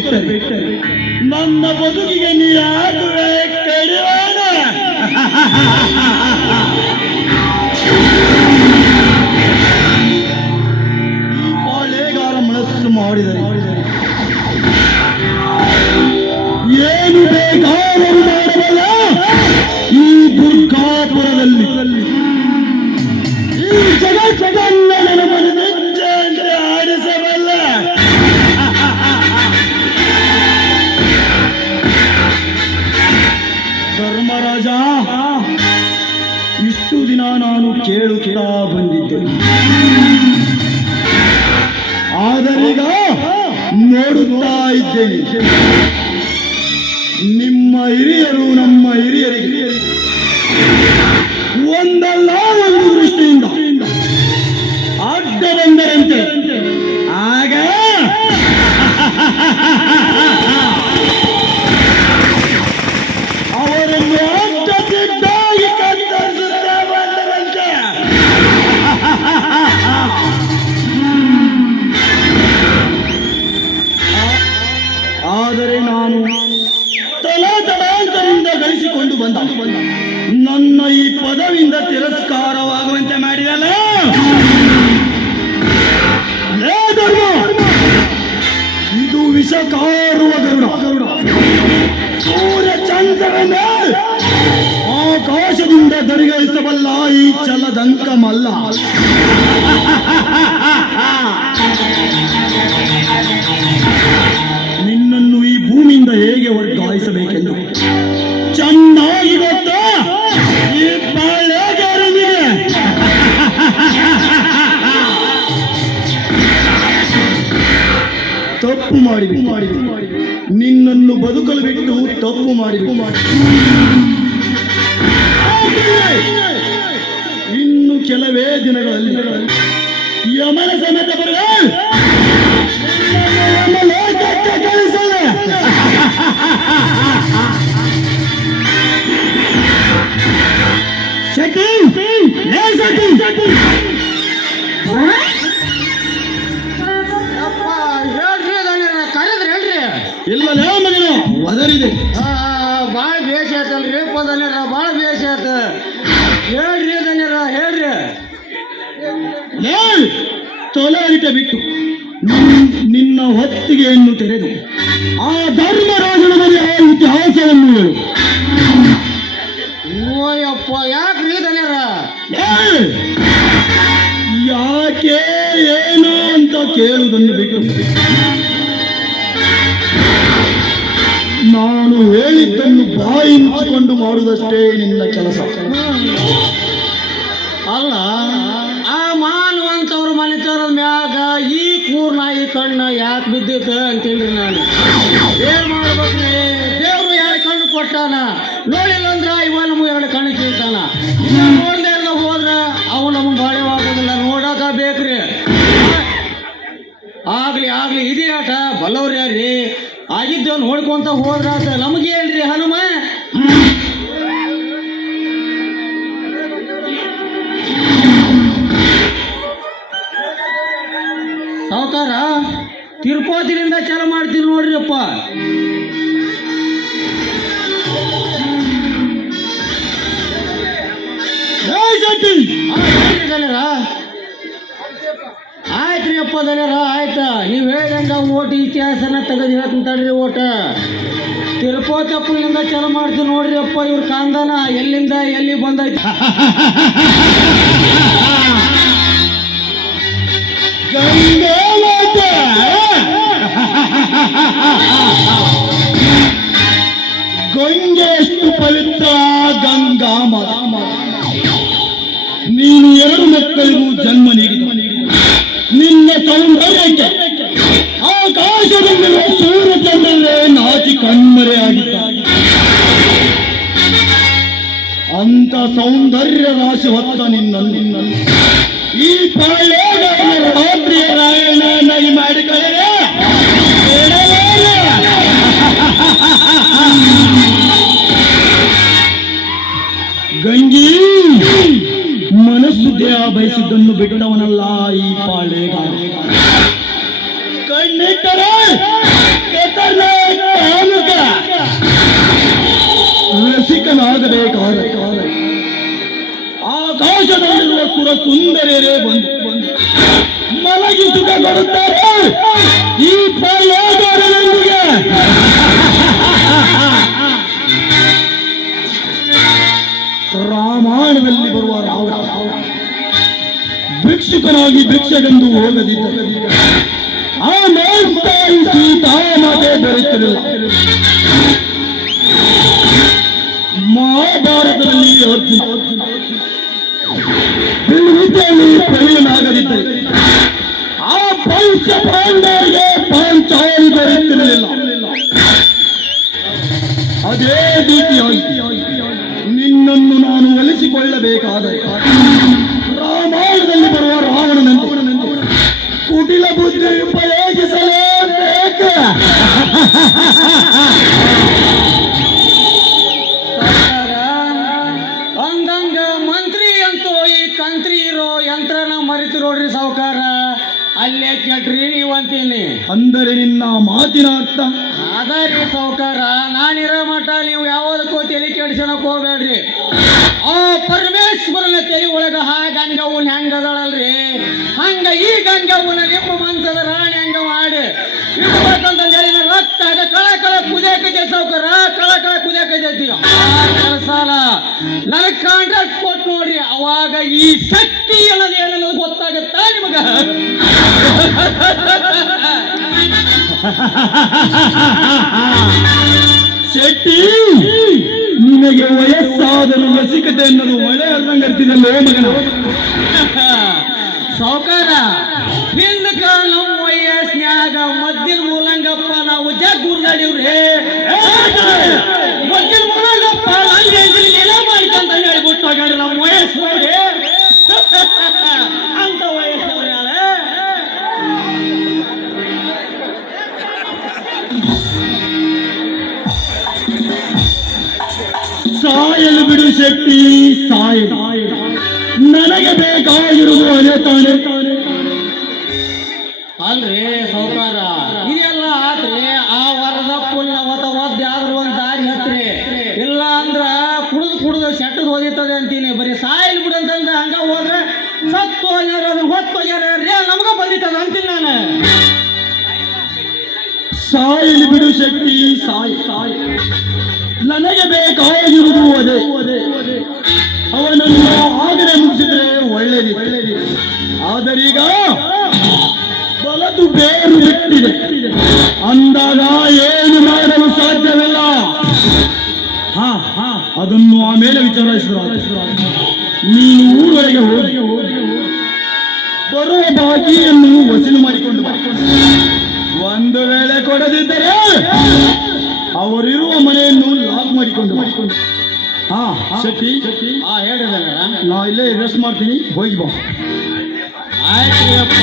ಬಿಟ್ಟರೆ ನನ್ನ ಬದುಕಿಗೆ ಕೇಳುತ್ತಾ ಬಂದಿದ್ದೆ. ಆದರೀಗ ನೋಡುತ್ತಾ ಇದ್ದೇನೆ. ನಿಮ್ಮ ಹಿರಿಯರು ನಮ್ಮ ಹಿರಿಯರಿಗೆ ಒಂದಲ್ಲ ಪದವಿಯಿಂದ ತಿರಸ್ಕಾರವಾಗುವಂತೆ ಮಾಡಿದಲ್ಲ? ಇದು ವಿಷಕಾರುವ ಗರುಡ. ಸೂರ್ಯ ಚಂದ್ರನ ಆಕಾಶದಿಂದ ದರಿಗಳಿಸಬಲ್ಲ ಈ ಚಲದಂಕಮಲ್ಲ ನಿನ್ನನ್ನು ಈ ಭೂಮಿಯಿಂದ ಹೇಗೆ ವರ್ಗಾಯಿಸಬೇಕೆಂದು? ನಿನ್ನನ್ನು ಬದುಕಲು ಬಿಟ್ಟು ತಪ್ಪು ಮಾಡಿಬಿಟ್ಟು ಇನ್ನು ಕೆಲವೇ ದಿನಗಳಲ್ಲಿ ಯಮನ ಸಮೇತ ಬರಗ ಹೇಳ್ರಿ ಅದನ್ನ ಹೇಳ್ರಿ. ಲೇ ತೊಲಾರಿಟ ಬಿಟ್ಟು ನಿನ್- ನಿನ್ನ ಹೊತ್ತಿಗೆಯನ್ನು ತೆರೆದು ಆ ಧರ್ಮರಾಜನ ಮನೆಯ ಇತಿಹಾಸವನ್ನು ಹೇಳು. ಓಯಪ್ಪ ಯಾಕ್ರಿ ಲೇ, ಯಾಕೆ ಏನು ಅಂತ ಕೇಳುವುದನ್ನು ಬಿಟ್ಟು ನಾನು ಹೇಳಿದ್ದನ್ನು ಬಾಯಿ ಮುಚ್ಚಿಕೊಂಡು ಮಾಡುವುದಷ್ಟೇ ನಿನ್ನ ಕೆಲಸ. ಅಲ್ಲ, ಆ ಮಾನವಂತವ್ರ ಮನೆತವರ ಮ್ಯಾಗ ಈ ಕೂರ್ನಾಯಿ ಕಣ್ಣ ಯಾಕೆ ಬಿದ್ದಿತ್ತು ಅಂತೇಳ್ರಿ ನಾನು. ಏನ್ ಮಾಡ್ಬೇಕ್ರಿ ದೇವ್ರು ಎರಡು ಕಣ್ಣು ಕೊಟ್ಟಾನ. ನೋಡಿಲ್ಲ ಅಂದ್ರ ಇವ ನಮ್ಗೆ ಎರಡು ಕಣ್ಣು ಕೇಳ್ತಾನ. ನೋಡ್ದೆ ಹೋದ್ರ ಅವು ನಮ್ಗೆ ಬಾಳೆವಾಗೋದಿಲ್ಲ ನೋಡಕ ಬೇಕ್ರಿ. ಆಗ್ಲಿ ಆಗ್ಲಿ, ಇದೇ ಆಟ. ಬಲ್ಲವ್ರು ಯಾರ್ರಿ? ಆಗಿದ್ದು ನೋಡ್ಕೊಂತ ಹೋದ್ರಾತ ನಮಗೇನ್ರಿ ಹನುಮ. ಸಾವುಕಾರ ತಿರುಪತಿನಿಂದ ಚಾಲ ಮಾಡ್ತೀನಿ ನೋಡ್ರಿಯಪ್ಪ ಲೇ ಶೆಟ್ಟಿ, ಆಯ್ತ್ರಿ ಅಪ್ಪ ಆಯ್ತು? ನೀವು ಹೇಳಿದಂಗೆ ಓಟ್ ಇತಿಹಾಸನ ತೆಗೆದು ಹೇಳ್ತೀನಿ ತಡ್ರಿ ಓಟ. ನಿಂದ ಚಾಲು ಮಾಡ್ತೀವಿ ನೋಡ್ರಿ ಅಪ್ಪ, ಇವ್ರ ಕಾಂದಾನ ಎಲ್ಲಿಂದ ಎಲ್ಲಿ ಬಂದೈತಿ. ಗಂಗೆ ಎಷ್ಟು ಪವಿತ್ರ ಗಂಗಾ ನೀನು ಎರಡು ಮಕ್ಕಳಿಗೂ ಜನ್ಮ ನೀಡಿದ. ಒಳ್ಳೆ ಸೌಂದರ್ಯ ಐತೆ ಆಕಾಶದ ಮೇಲೆ ಸೂರ್ಯನ ಮೇಲೆ ನಾಚಿ ಕಣ್ಮರೆಯಾಗಿದ್ದ ಅಂತ ಸೌಂದರ್ಯ ರಾಶಿ ಹೊತ್ತ ನಿನ್ನ ನಿನ್ನಲ್ಲಿ ಈ ಪಾಳ್ಯಾಗ ರಾತ್ರಿಯ ರಾಯಣನಾಗಿ ಮಾಡಿಕೊಳ್ಳರೆ. ಗಂಗೀ. ಬಿಟ್ಟವನಲ್ಲ ಈ ಪಾಳೆಗಾರ. ಕಣ್ಣಿಟ್ಟರೆ ರಸಿಕನಾಗಬೇಕಾದ ಆಕಾಶದಲ್ಲಿರುವ ಸುರ ಸುಂದರರೇ ಬಂದು ಬಂದು ಮಲಗಿ ಸುಖ ಕೊಡುತ್ತಾರೆ. ಈ ಪಾಳೆಗಾರನೊಂದಿಗೆ ಭಿಕ್ಷುಕನಾಗಿ ಭಿಕ್ಷೆಗೆಂದು ಹೋಗದಿದ್ದ. ಆ ಮಹಾಭಾರತದಲ್ಲಿ ಅರ್ಜುನ. ವಿದ್ಯೆಯಲ್ಲಿ ಪ್ರವೀಣನಾಗದಿದ್ದರೆ ಆ ಪಂಚ ಪಾಂಡವರಿಗೆ ಪಂಚಾಯಿ ದೊರೆತಿರಲಿಲ್ಲ ಅದೇ ರೀತಿಯಾಗಿ ನಿನ್ನನ್ನು ನಾನು ಒಲಿಸಿಕೊಳ್ಳಬೇಕಾದರೆ ರಾಮಾಯಣದಲ್ಲಿ ಬರುವ ರಾವಣನಂತೆ ಕುಟಿಲ ಬುದ್ಧಿ ಉಪಯೋಗಿಸಲೇಬೇಕು. ಅಂದಂಗ ಮಂತ್ರಿ ಅಂತೂ ಈ ಕಂತ್ರಿ ಇರೋ ಯಂತ್ರನ ಮರಿತು ನೋಡ್ರಿ ಸಾವುಕಾರ ಅಲ್ಲೇ ಕೆಟ್ರಿ ನೀವು ಅಂತೀನಿ. ಅಂದರೆ ನಿನ್ನ ಮಾತಿನ ಅರ್ಥ. ಅದರಿ ಸಾವುಕಾರ ನಾನಿರೋ ಮಠ ನೀವು ಯಾವ್ದಕ್ಕೂ ತಲೆ ಕೆಡ್ಸನಕ್ ಹೋಗ್ಬೇಡ್ರಿ. ಆ ಪರಮೇಶ್ವರನ ತಲೆ ಒಳಗ ಹಾ ಗಂಗವ್ವನ್ ಹೆಂಗ ಅದಳಲ್ರಿ? ಹಂಗ ಈ ಗಂಗವ್ವನ ನಿಮ್ಮ ಮನಸದ ರಾಣಿ ಹಂಗ ಮಾಡಿ. ನನ್ನ ರಕ್ತ ಅದ ಕಳ ಕಳ ಕುದಿಯಕೈತೆ ಸೌಕರ ಕಳ ಕಳ ಕುದಿಯಕೈತಿ ಸಾಲ ನನಗ್ ಕಾಂಟ್ರಾಕ್ಟ್ ಕೊಟ್ಟು ನೋಡ್ರಿ, ಅವಾಗ ಈ ಶಕ್ತಿ ಅನ್ನೋದು ಏನನ್ನೋದು ಗೊತ್ತಾಗತ್ತಾ ನಿಮಗ? ಶೆಟ್ಟಿ! ನಿನಗೆ ವಯಸ್ಸಾದರೂ ರಸಿಕತೆ ಅನ್ನೋದು ಮಳೆ ಅರ್ಥಂಗರ್ತಿದಲ್ಲೋ ಮಗನ? ಸಾವುಕಾರ ಹಿಂದಕ ನಮ್ಮ ವಯಸ್ನ್ಯಾಗ ಮದ್ದಿನ ಮೂಲಂಗಪ್ಪ ನಾವು ಜಗ್ ಗುರ್ದಾಡಿವ್ರಿ ಮದ್ದಿನ ಮೂಲಂಗಪ್ಪ ಹಂಗೆ ಸಾಯಲು ಸಾಯ ನನಗೆ ಬೇಕಾಗಿರುವ ಅದೇ ತಾನೇ. ಅಲ್ರಿ ಸೌಕಾರ ಇದೆಲ್ಲ ಆತ್ರಿ ಆ ವರದ ಪುಣ್ಯ ಮತ ಒದ್ದೆ ಆದ್ರೂ ಒಂದ್ ದಾರಿ ಹತ್ರಿ. ಇಲ್ಲ ಅಂದ್ರ ಕುಡಿದು ಕುಡಿದು ಸೆಟ್ಟದ್ ಹೋಗಿರ್ತದೆ ಅಂತೀನಿ. ಬರೀ ಸಾಯಿಲ್ ಬಿಡಂತಂದ್ರೆ ಹಂಗ ಹೋದ್ರೆ ಸತ್ತು ಹೋಗ್ಯಾರ ಹೊತ್ತು ಹೋಗ್ಯಾರ ರೇ ನಮಗ ಬಂದಿತ್ತದ ಅಂತೀನಿ ನಾನು. ಸಾಯಿಲ್ ಬಿಡು ಶಕ್ತಿ ಸಾಯಿ ಸಾಯಿ. ನನಗೆ ಬೇಕಾಗಿರುವುದು ಅದೇ. ಅವನನ್ನು ಆಗಲೇ ಮುಗಿಸಿದ್ರೆ ಒಳ್ಳೇದಿ ಒಳ್ಳೇದಿ ಆದರೀಗ ಬಲದು ಬೇರು ಬಿಟ್ಟಿದೆ. ಅಂದಾಗ ಏನು ಮಾಡಲು ಸಾಧ್ಯವಿಲ್ಲ. ಹಾ ಹಾ, ಅದನ್ನು ಆಮೇಲೆ ವಿಚಾರಿಸಿದ್ರು ನೀನು ಊರೊಳಗೆ ಹೋಗಿ. ಬರುವ ಬಾಕಿಯನ್ನು ವಸೂಲು ಮಾಡಿಕೊಂಡು. ಒಂದು ವೇಳೆ ಕೊಡದಿದ್ದರೆ ಲಾಕ್ ಮಾಡಿಕೊಂಡು ಮಾಡಿಕೊಂಡು. ಹಾ ಶೆಟ್ಟಿ ಆ ಹೇಳಿದ್ರೆ ನಾ ಇಲ್ಲೇ ರೆಸ್ಟ್ ಮಾಡ್ತೀನಿ. ಹೋಗಿ ಬಾ. ಆಯ್ತು ಅಪ್ಪ